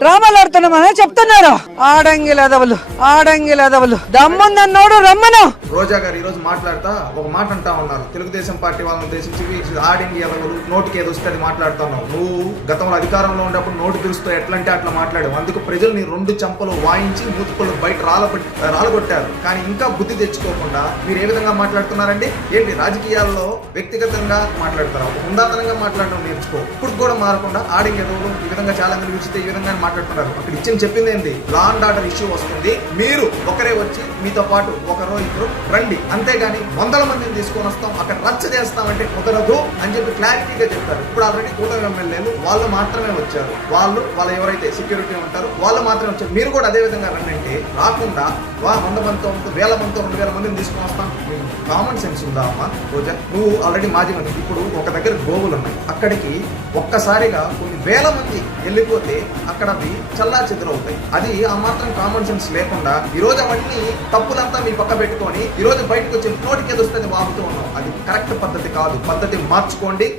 డ్రామాలు ఆడుతున్నామని చెప్తున్నారు. ఆడంగి లేదవలు ఆడంగి లేదవలు. దమ్ముందన్నోడు రమ్మను. రోజా గారు ఈ రోజు మాట్లాడతా ఒక మాట అంటా ఉన్నారు. తెలుగుదేశం పార్టీ వాళ్ళని ఉద్దేశించి ఆడింగి ఆడింగ్ ఎవరు నోటికి ఏదో వస్తే అది మాట్లాడుతున్నావు నువ్వు గతంలో అధికారంలో ఉన్నప్పుడు నోటు తెలుస్తూ ఎట్లంటే అట్లా మాట్లాడావు. అందుకు ప్రజలు నీ రెండు చంపలు వాయించి మూతుపళ్ళు బయట రాలబట్టి రాలగొట్టారు. కానీ ఇంకా బుద్ధి తెచ్చుకోకుండా మీరు ఏ విధంగా మాట్లాడుతున్నారండి? ఏంటి రాజకీయాల్లో వ్యక్తిగతంగా మాట్లాడతారు? ఉందాతనంగా మాట్లాడడం నేర్చుకో. ఇప్పుడు కూడా మారకుండా ఆడింగ్ ఎదవలు ఈ విధంగా చాలా మంది విడిచితే ఈ విధంగా మాట్లాడుతున్నారు. అక్కడ ఇచ్చిన చెప్పింది ఏంటి లా అండ్ ఆర్డర్ ఇష్యూ వస్తుంది. మీరు ఒకరే వచ్చి మీతో పాటు ఒకరో ఇద్దరు రండి. అంతేగాని వందల మందిని తీసుకొని వస్తాం. అక్కడ రచ్చ చేస్తామంటే కుదరదు అని చెప్పి క్లారిటీగా చెప్తారు. ఇప్పుడు ఆల్రెడీ కూటమి ఎమ్మెల్యేలు వాళ్ళు మాత్రమే వచ్చారు. వాళ్ళు వాళ్ళు ఎవరైతే సెక్యూరిటీ ఉంటారో వాళ్ళు మాత్రమే వచ్చారు. మీరు కూడా అదే విధంగా రండి అంటే రాకుండా వా వంద మందితో వేల మందితో రెండు వేల మందిని తీసుకొని వస్తాం. కామన్ సెన్స్ ఉందా అమ్మా? రోజా నువ్వు ఆల్రెడీ మాజీ మంత్రి. ఇప్పుడు ఒక దగ్గర గోవులు ఉన్నాయి. అక్కడికి ఒక్కసారిగా కొన్ని వేల మంది వెళ్ళిపోతే అక్కడ అవి చల్లా చెదురవుతాయి అది ఆ మాత్రం కామన్ సెన్స్ లేకుండా ఈ రోజు అవన్నీ తప్పులంతా మీ పక్క పెట్టుకొని ఈ రోజు బయటకు వచ్చి నోటికి వస్తుంది వాగుతూ ఉన్నాం. అది కరెక్ట్ పద్ధతి కాదు. పద్ధతి మార్చుకోండి.